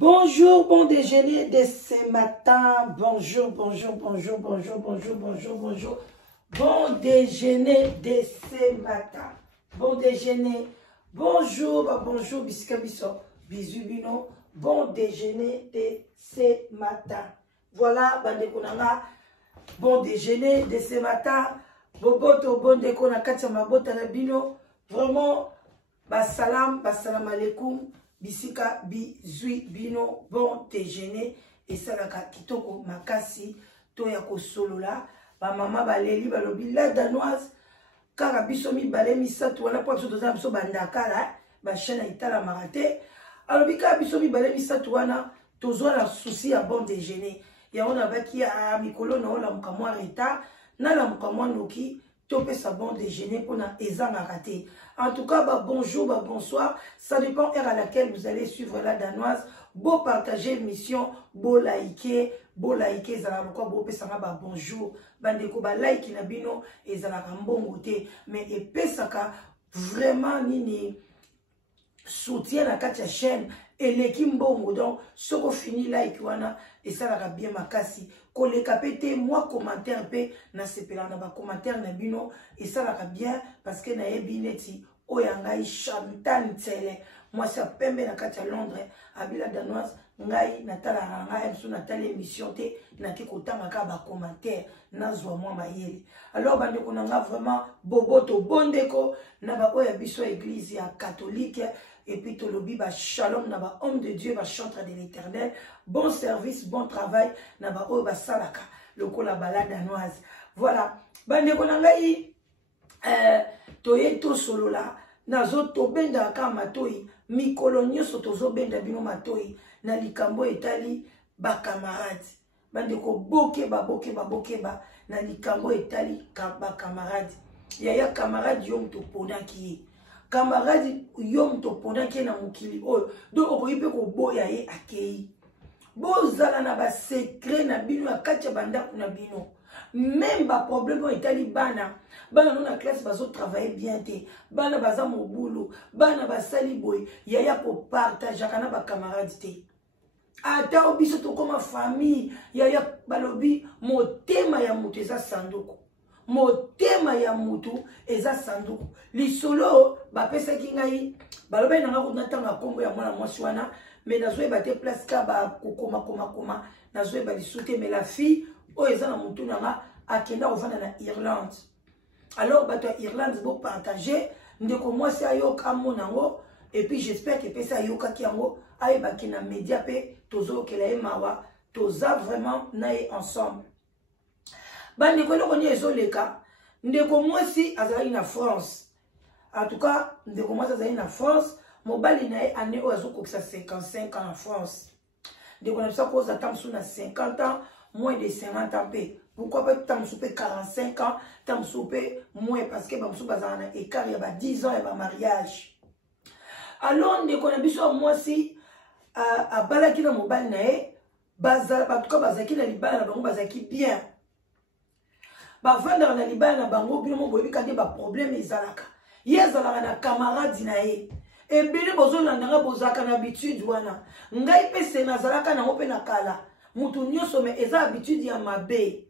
Bonjour, bon déjeuner de ce matin. Bonjour, bonjour, bonjour, bonjour, bonjour, bonjour, bonjour. Bon déjeuner de ce matin. Bon déjeuner. Bonjour, bonjour, bisika biso. Bisous bino. Bon déjeuner de ce matin. Voilà, bande konanga. Bon déjeuner de ce matin. Boboto, bon déko na kati ya mabota na bino. Vraiment, basalam alaikum. Bisika bizui bino bon déjeuner et ça la kitoko makasi to ya ko solola ba mama baleli balobi la danoise kaka biso mi balemi satu wana po biso toza biso bandakala ba chaîne itala marate alobi kaka biso mi balemi satu wana tozwa la souci ya bon déjeuner ya ona baki ya mikolo na ola mukamwa reta na la mukamwa noki topé sa bon déjeuner pour na ezanga raté. En tout cas, bah, bonjour, bah, bonsoir. Ça dépend heure à laquelle vous allez suivre la danoise. Beau partager l'émission, beau liker, zala quoi, beau pesanga bah bonjour. Bandeko bah like na bino et zala mbongo te. Mais et pesaka vraiment nini soutien na katia chaîne et l'équipe mbongo donc ce qu'on finit like wana et ça la bien makasi. Kole kapete moi commentaire pe na sepela na ba commentaire na bino et ça la bien parce que na ebineti oyangai Chantal Ntele moi ça pembe na katia Londres abila danoise ngai natala ngai mso natala émission te na ki kotanga ka ba commentaire na zwa moi mayele alors bande konanga vraiment boboto bondeko na ba oya biso église ya catholique. Et puis tolobi ba shalom na ba homme de Dieu ba chantre de l'Éternel bon service bon travail na ba oyo ba salaka lokola balade danoise voilà bande konangai toye to solola nazo to benda ka matoi mikolo nyoso tozo benda bino matoi na likambo etali ba camarade bande ko bokeba na likambo etali ba camarade ya camarade yom to ponaki camarade yom to ponaki na mukili oyo do okoyipe ko boya ye akei bozala na ba secret na bino akati ya banda na bino même ba problème etali bana no na classe bazo travailler bien te bana baza mobulu bana basali boy yaya ko partage kana ba camarade te ata obiso to koma famille yaya balobi motema ya mutu eza sanduku motema ya mutu eza sanduku lisolo bapesa ki ngai balobi nanga ko natanga kombo ya mwana mwasi wana mais nazo ba te place ka ba koma nazo ba lisute mais la fille o eza na mutu nanga akenda ovanda na Irlande. Alors bato ya Irlande bo partager ndeko mwasi ayoka monango et puis j'espère que pesa ayoka ki yango ayeba ki na media pe tozo kela e mawa toza vraiment nae ensemble. Bandeko loko ni ezoleka ndeko mwasi azali na France. En tout cas ndeko mwasi azali na France mobali nae ane o azokokisa 55 ans en France. Ndeko na bisa koza tamsu na 50 ans moins de 50 ans pe. Pourquoi pas tamsu pe 45 ans tamsu pe moins parce que bamsu bazana na écart ya ba 10 ans ya ba mariage. Alors ndeko na biso mwasi a balaki na mobali nae bazala en tout cas bazaki na libala na bango bazaki bien. Bavanda na libala na bango bino mo boyebi kande ba problème ezalaka yezalaka na camarade na ye ebele bozolanda nga bozaka na habitude wana ngai pese nazalaka na ngope na kala mutu nyonso me eza habitude ya mabe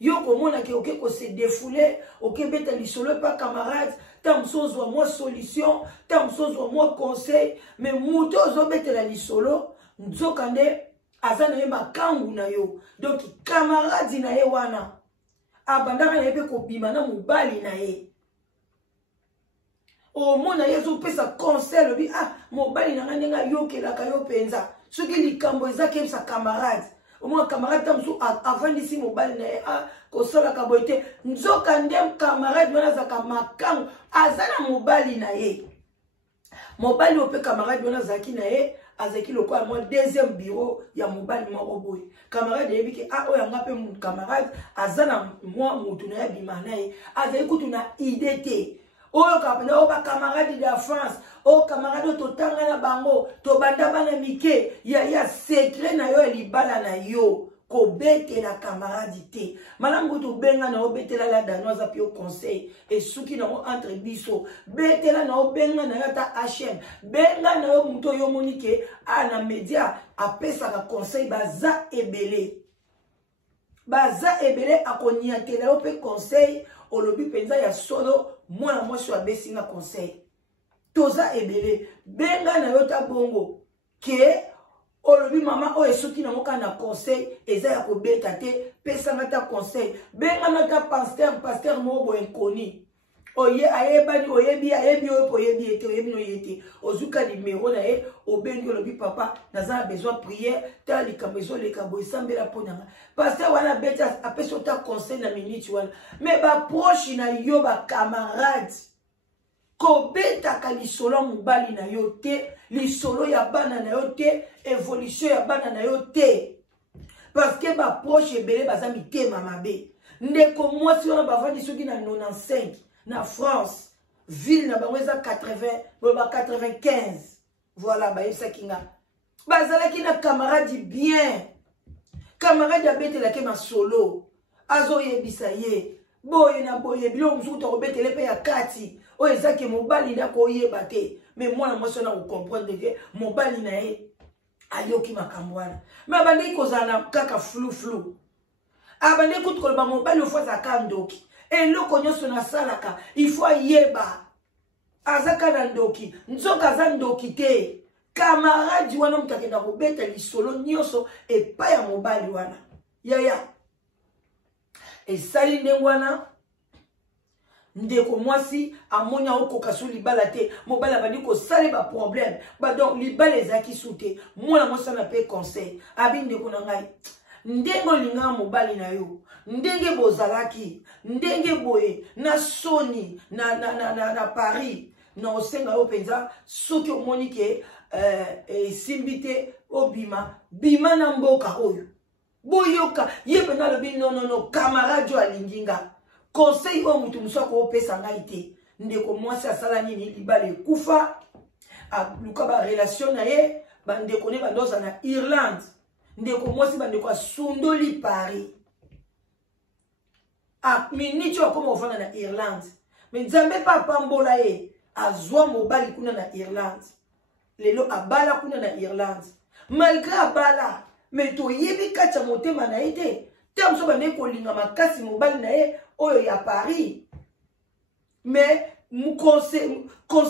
yo komona ke oke ko se défouler oke beta lisolo pa camarade ta msozwa moi solution ta msozwa moi conseil mais mutu ozobetela lisolo nzokande azana ye makangu na yo donc camarade na ye wana abandaka na yebe kobima na mobali na ye o mona yezo pesa conseil lobi mobali na ngenga yokelaka yo penza soki likambo ezake sa camarade o mona camarade tamsu avandisi mobali na ye kosala ka boite nzoka ndem camarade wana zaka makangu azana mobali na ye mobali ope camarade wana zaki na ye azaki loko ya moi deuxième bureau ya mobali moko boye camarade yebi ke oya ngape mu camarade azana moi mutu na bima na ye azali kutu na idée te oyo kapena o ba camarade de France o camarade to tanga na bango to banda bana mike ya secret na yo libala na yo kobete la camaradité malamu to benga na obetela la danoise pio conseil et suki na entre biso betela na obenga na yata HM benga na yo muto yo monike ana media apesa ka conseil baza ebele akoniatela ope conseil olobi penza ya solo mwana mwasi abesinga conseil toza ebele benga na yo ta bongo ke olobi mama o esoki na moka na conseil eza ya kobeta te pesa ngata conseil benga ngata pasteur mo bo enkoni oye ayebani ayebi opo oyebi ete oyebi no yete ozuka numéro na ye obengi olobi papa naza besoin prière ta likambo ezoleka boye sambela ponanga pasteur wana beta apesa ta conseil na minute wana mais ba proche na yo ba camarade kobetaka lisolo mobali na yo te lisolo ya bana na yo te évolution ya bana na yo te parce que ba proche ebele baza mitema mabe ndeko mwasi wana bavandi soki na 95 na France ville na bango eza 80 ba 95 voilà bayebisaki nga bazalaki na camarade bien camarade abetelaki masolo azoyebisa ye boye na boye bilo mosuku tokobetele mpe ya kati oyo ezaki mobali na koyeba te mais mwana mwasi na kocomprendre ke mobali na ye ayoki makambo wana me abandeki kozala na kaka flou abandeki kutu koloba mobali ofo azalaka ndoki eloko nyonso nasalaka ifo ayeba azaka na ndoki nzoka aza ndoki te kamaradi wana moto akenda kobeta lisolo nyonso epai ya mobali wana yaya esali ndenge wana ndeko mwasi amonya okoka so libala te mobala bandi kosala ba problème ba donc libala ezaki sute mwana mwasi na pe conseil abi ndeko na ngai ndenge olinga mobali na yo ndenge bozalaki ndenge boye na soni na Paris na osenga yo penza soki omoni ke esimbi te obima bima na mboka oyo boyoka ye pena lobi non camarade alinginga conseil o mutu muso ko pesa ngai te ndeko mwasi asala nini libala ekufa aluka ba relation na ye bandeko ne bandoza na Irlande ndeko mwasi bandeko asundoli Paris miniti okoma ofana na Irlande mais nzambe pa pambola ye azwa mobali kuna na Irlande lelo abala kuna na Irlande malgré abala mais to yebi kacha motema na ite te mso bande kolinga makasi mobali na ye oyo ya Paris mais mu conseil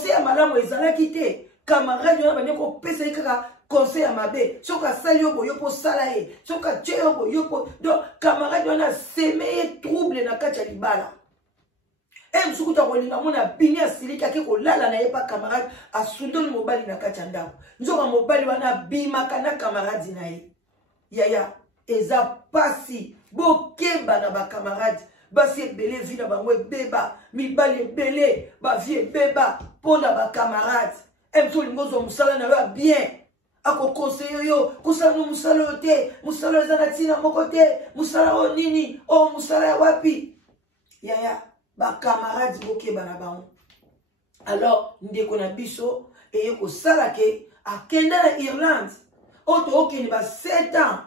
ya malamu ezalaki te camarade wana bande ko pesa kaka conseil ya mabe soka sali yo boyo po sala ye soka tche yo boyo po donc camarade wana seme trouble na kacha libala msuku ta kolinga mona bini asiliki ake kolala na ye pa camarade asundoli mobali na kacha ndako nzoka mobali wana bimaka na camarade na ye yaya eza pasi bokemba na ba camarade basi ebele vi na bango ebeba mibali ebele ba vie ebeba pona ba camarade mso lingozo musala na yo bien ako conseiller yo kusala no musala yo te musala eza na tina moko te musala o nini o musala ya wapi yaya ba camarade bokemba na bango alors ndeko na biso eye kosala ke akenda na Irlande oto okende ba 7 ans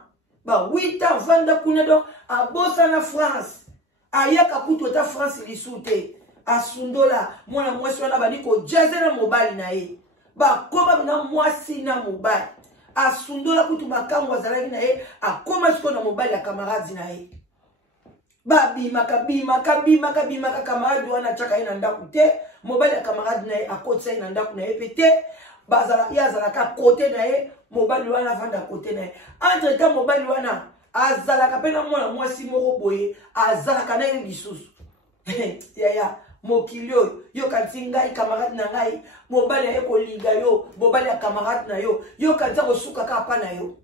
ba 8 ans vanda kuna do abosa na France ayaka kutu ta France lisute asundola mwana mwasi wana bani ko jaze na mobali na ye ba koma na mwasi na mobali asundola kutu makambo azalaki na ye akoma siko na mobali ya camarade na ye ba bimaka camarade wana chaka ina ndaku te mobali ya camarade na ye akotsa ina ndaku na ye pete bazala ya zalaka côté na ye mobali wana vanda côté na ye entre temps mobali wana azalaka pena mwana mwasi moko boye azalaka na ye lisusu yaya mokili yo kanti ngai camarade na ngai mobali ya kolinga yo mobali ya camarade na yo kanti kosuka kapa na yo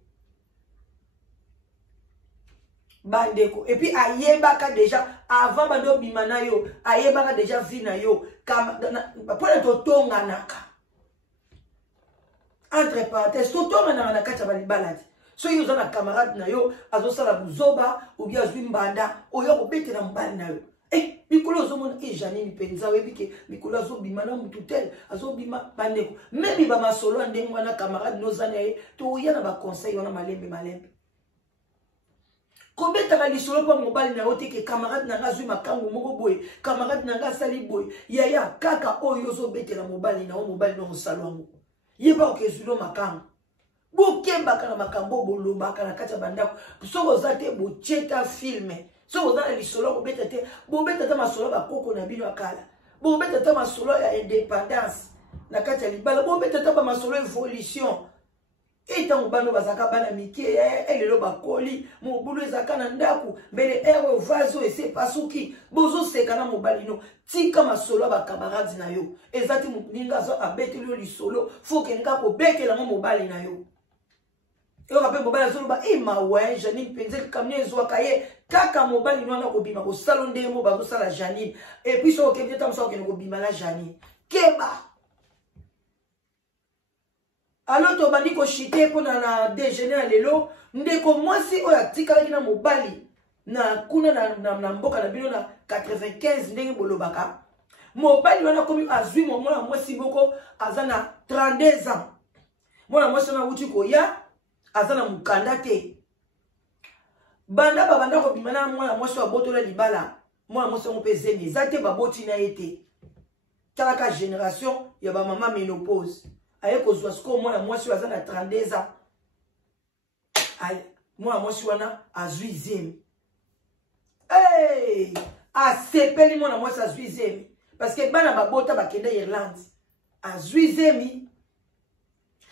bandeko et puis ayebaka déjà avant bando bima na yo ayebaka déjà vie na yo pona totonganaka entre parenthèses totonganaka na kati ya balibaladi so yo oza na camarade na yo azosala buzoba ou bien azwi mbanda oyo kobetela mobali na yo mikolo ozomona janini mpenza oyebi ke mikolo azobima na mutu tel azobima bandeko memi bamasolo ya ndenge wana camarade noza na ye toya na baconseil wana malembe Kobeta na lisolo pa mobali na yote ke camarade nanga zui makango moko boy, camarade nanga sali boy. Yaya kaka oyo zo bete na mobali na o mobali no salwango. Yeba okezulo makango. Bokemba kana makambo boloba kana kati ya bandako. Soko zate bo cheta filme. Soko zana lisolo ko beta te, bo beta ta masolo ba koko na bino akala. Bo beta ta masolo ya indépendance na kati ya libala. Bo beta ta ba masolo évolution. Et tant bano bazaka bana mike elelo bakoli mobulu ezaka na ndaku mbele ewe vazo ese pasuki bozo seka na mobali no tika masolo ba camarades na yo ezati muninga zo abeteli yo lisolo foke nga ko bekela mo mobali na yo yo kape mobali zo ba ima ouais Janine penze kamne zo kaye kaka mobali no na ko bima ko salonde mo bazo sala Janine et puis so ke peut-être so ke no ko bima la Janine keba. Alors to bandi ko chité pour na déjeuner à lelo ndeko mwasi oya tikala kina mobali na kuna na mboka na bino na 95 ndenge bolobaka mobali wana komi azwi mwana mwasi boko azana 32 ans mwana mwasi na uti ko ya azana mukanda te banda babanda ko bimana mwana mwasi wa botola libala mwana mwasi mo pezeni zate baboti na ete talaka génération ya ba mama ménopause. Aye kozwa siko mwana mwasi waza na 32 ans. Aye mwana mwasi wana azuizemi. Hey! Asepeli mwana mwasi azuizemi. Parce que bana babota bakenda Irlande. Azuizemi.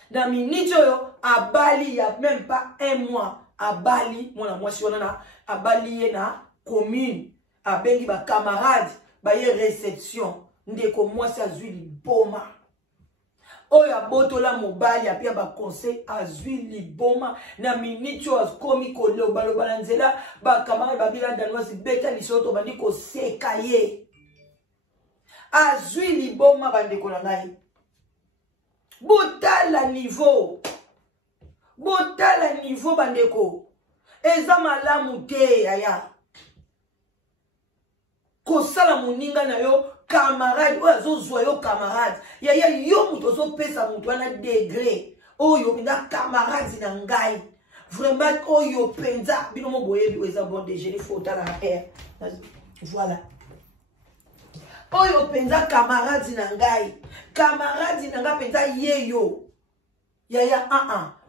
Na minute yo abali ya même pas un mois. Abali mwana mwasi wana na abali ye na commune. Abengi ba camarade ba ye réception. Ndeko mwasi azuili boma. Oya botola mobali apia ba conseil azui liboma na minitio askomi ko loba na nzela ba camarade ba bila danoisi beta lisoto bandi ko seka ye azui liboma bandeko na ngai botala niveau bandeko eza malamu te aya ko sala muninga na yo camarade oyo azozwa yo camarade yaya yo mutu ozopesa mutu wana degré oyo mina camarade na ngai vraiment oyo penza bino mo boyebi eza bon déjeuner faut tala na air voilà oyo penza camarade na ngai penza yeyo yaya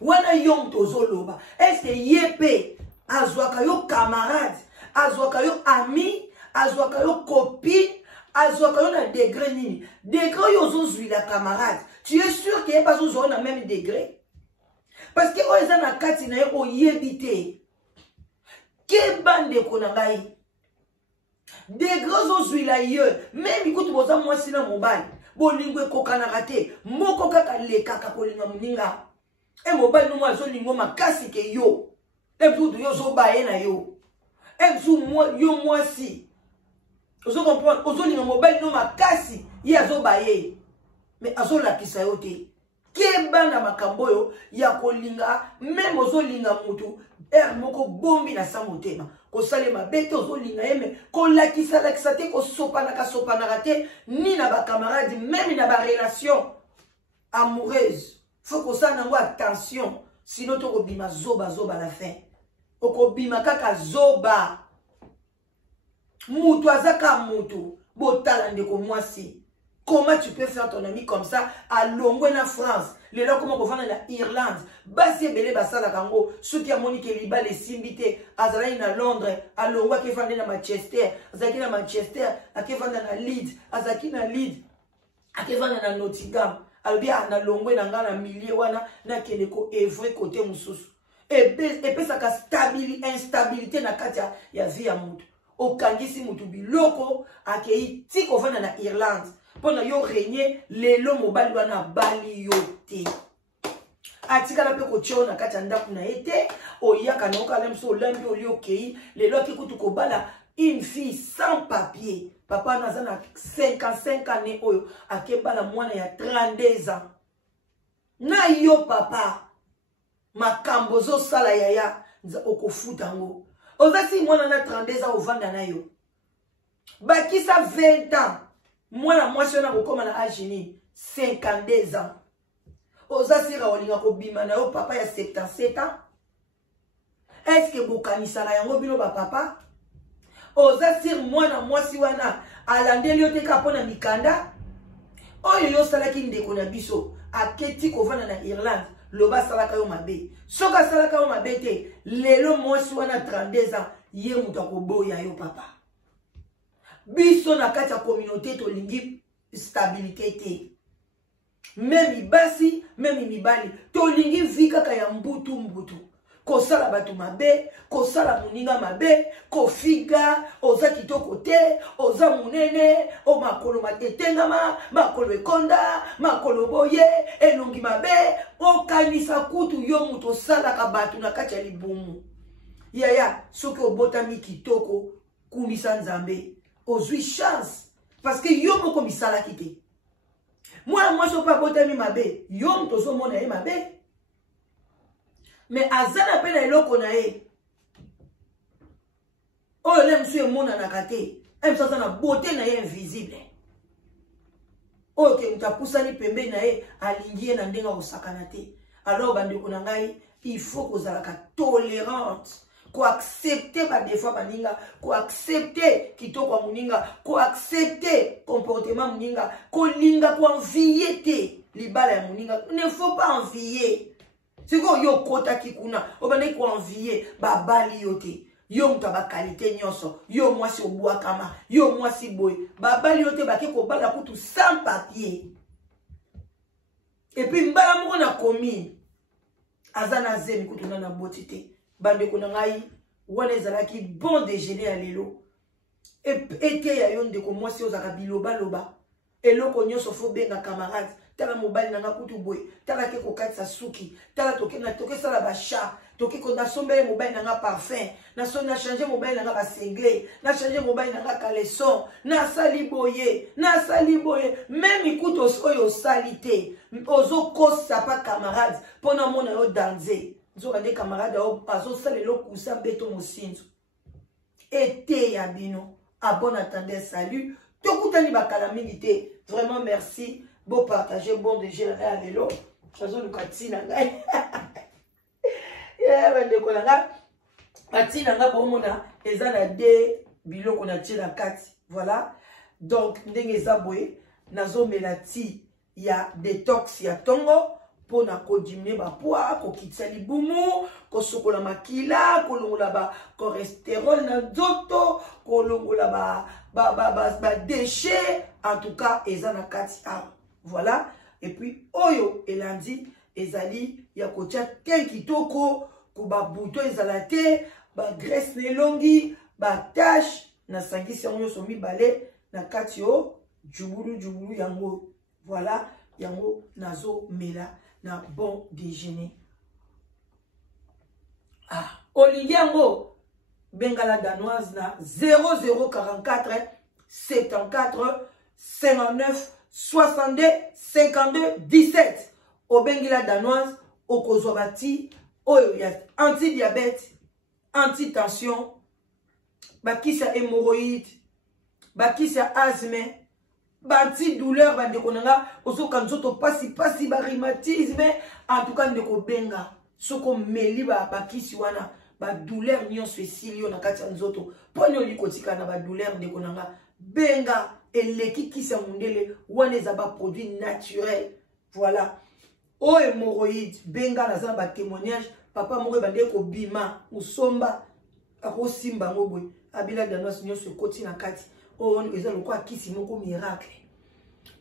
wana yo mutu ozoloba est-ce que yepe azwaka yo camarade azwaka yo ami azwaka yo copine azwaka yo na degré nini degré yo ozozwi la camarade tu es sûr qu'il n'y a pas ozwa na même degré parce que oyo eza na kati na ye oyebi te ke bandeko na ngai degré ozozwila ye même ikuti boza mwasi na mobali bolingo ekokanaka te moko kaka lekaka kolinga moninga e mobali nomo azolingo makasi ke yo eputu yo ozobaye na yo eputu yo mwasi ozo comprendre ozolinga mobali no makasi ye azobaye mais azolakisa yo te kebana makambo yo ya kolinga même ozolinga mutu moko bombi na sa motema kosalema bete ozolinga ye mais kolakisa te kosopanaka te ni na ba camarade même na ba relation amoureuse faut kosala nango attention sinon tokobima zoba la fin okobima kaka zoba mutu azaka mutu botala ndeko mwasi. Comment tu peux faire ton ami comme ça à Longwe na France? Les gens comment on na Irlande. Basi ebele basala kango. Souki a Monique Liba les simbité. Azalaï na Londres. À Longwe qui fande na Manchester. Azaki na Manchester. Aki fande na Leeds. Azaki na Leeds. Aki fande na Nottingham. Albia na Longwe na ngana milieu wana na keleko evre côté mususu. Et saka instabilité na katia ya vie ya mutu. Okangisi mutu biloko akei tiko vana na Irlande. Pona yo régner lelo mobali wana bali yo te. Atika la pe ko tio na kati ndaku na ete oyaka na okala mso lambi oli okei lelo kikutu ko bala une fille sans papier. Papa nazana 55 années oyo akebala mwana ya 32 ans. Na yo papa makambo zo sala yaya nza okofuta ngo. Ozasi mwana na 32 ans ovanda na yo. Bakisa 20 ans. Mwana mwasi wana kokoma na age 52 ans. Ozasi raolinga ko bima na yo papa ya 77 ans. Est-ce que bokanisa la yango bino ba papa? Oza sir mwana mwasi wana alandeli yo te kapona mikanda? Oyo yo salaki ndeko na biso aketi kovana na Irlande loba salaka yo mabe. Soka salaka yo mabe te lelo mwasi wana 32 ans ye muta koboya yo papa. Biso na kati ya communauté to lingi stabilité te. Même basi, même mibali to lingi vika ka ya mbutu. Ko sala batu mabe, ko sala muninga mabe, ko figa, oza kitoko te, oza munene, o makolo matetengama, makolo ekonda, makolo boye, elongi mabe, o kanisa kutu yo muto sala ka batu na kati ya libumu. Yaya, soki obotami kitoko, kumisa nzambe, ozwi chance, parce que yo moko misala kite. Moi so pa botami mabe, yo muto so mona ye mabe. Mais azana pe na eloko na ye. Oh le msu mona na kate. Msa na beauté na ye invisible. Oh ke mtapusani pembe na ye alingie na ndenga osakana te. Alors bandeko na ngai, il faut kozalaka tolérante. Ko accepter ba défaut baninga, ko accepter kitoko muninga, ko accepter comportement muninga, ko linga ko envier te libala ya muninga. Ne faut pas envier. C'est quoi yo kota kikuna, obane ko envier babali yote. Yo mutaba qualité nyonso, yo mwasi obua kama, yo mwasi boy. Babali yote bake ko bala kutu sans papier. Et puis mbala moko na komi. Azana zemi kutu na botite. Bande ko ngai wana ezalaki bon déjeuner à lelo. Et ya yo ndeko mwasi ozaka biloba loba. Eloko nyonso fo benga camarade. Tala mobali nanga kutu boy, tala ke ko katsa suki, tala toke sala ba chat, toke ko na sombele mobali nanga parfum, na changer mobali nanga ba single, na changer mobali nanga caleçon, na sali boye, même ikuto oyo salite, ozo kosa pa camarade, pona mona yo danser, zo kande camarade azo salelo kusa beto mosinzo. Ete ya bino, à bon attendez, salut, tokutani ba calamité, vraiment merci. Bon partager, bon déjeuner à l'élo. Chazo lukati na ngai. Yeah, bande ko nanga. Ati nanga bomona ezana de biloko na tila kati. Voilà. Donc ndenge zabwe nazo melati ya detox ya tongo pona ko diminuer ba poids, ko kitsa libumu, ko sokola makila, ko longola ba cholestérol na nzoto, ko longola ba déchets. En tout cas, ezana kati a. Voilà. Et puis, oyo elandi ezali ya kotia ken kitoko ko ba bouton ezalate, ba graisse nelongi, ba tache na sangisi yango so mibale na kati yo jubulu yango. Voilà, yango nazo mela na bon déjeuner. Ah, olingi yango bengala danoise na 0044 74 59 62 52 17. Obengila danoise okozobati oyo ya anti-diabète, anti-tension, bakisa hémorroïde, bakisa asthme, anti-douleur bandeko nanga ozoka nzoto pasi ba rhumatisme. En tout cas ndeko benga soko meli bakisi wana ba douleur nyonso esilio na kati ya nzoto ponyo likotika na ba douleur ndeko nanga benga eleki kisa mundele wana eza ba produit naturel. Voilà. O hémorroïde benga na za ba témoignage papa moko bande ko bima musomba ako simba ngobwe abila danos nyonso koti na kati o eza lokwa kisi moko miracle.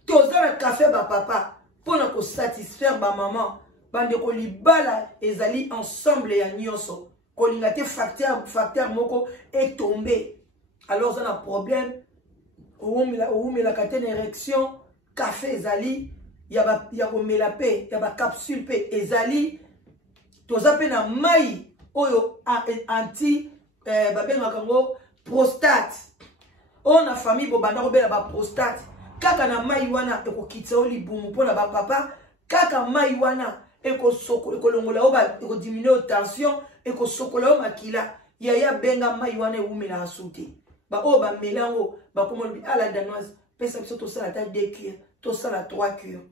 Toza na café ba papa pona ko satisfaire ba maman bande ko libala ezali ensemble ya nyonso ko lingate facteur moko est tombé. Alors ça na problème ou la katene érection café ezali ya komela pe ya ba capsule pe ezali toza pe na mai oyo anti babenga kango prostate. On a famille bo banda ko bela ba prostate kaka na mai wana ekokitsa olibumu pona ba papa kaka mai wana ekolongola oba ekodiminuer tension ekosokola o makila ya benga mai wana eumela asute ba o ba melango ba komona bi ala danoise pesa biso to sala ta 2 cures to sala 3 cures.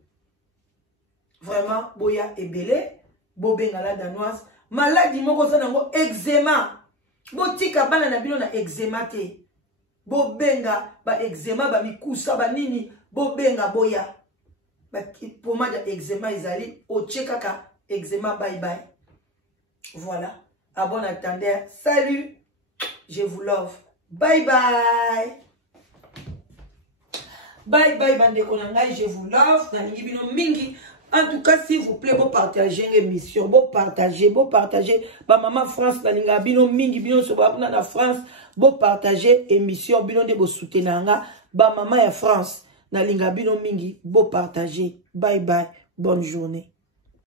Vraiment boya ebele bo benga la danoise Maladie moko za nango eczéma. Botika bana na bino na eczéma te. Bobenga ba eczéma ba mikusa ba nini bobenga boya. Ba pomade eczéma ezali ochekaka eczéma bye bye. Voilà. À bon attendeur. Salut. Je vous love. Bye bye. Bye bye bande konangai, je vous love. Nalingi bino mingi. En tout cas, s'il vous plaît, vous partagez l'émission, vous partagez. Ba maman France, nalinga bino mingi bino soba na France, vous partagez émission bino de vous soutenanga. Ba maman ya France, nalinga bino mingi, vous partagez. Bye bye. Bonne journée.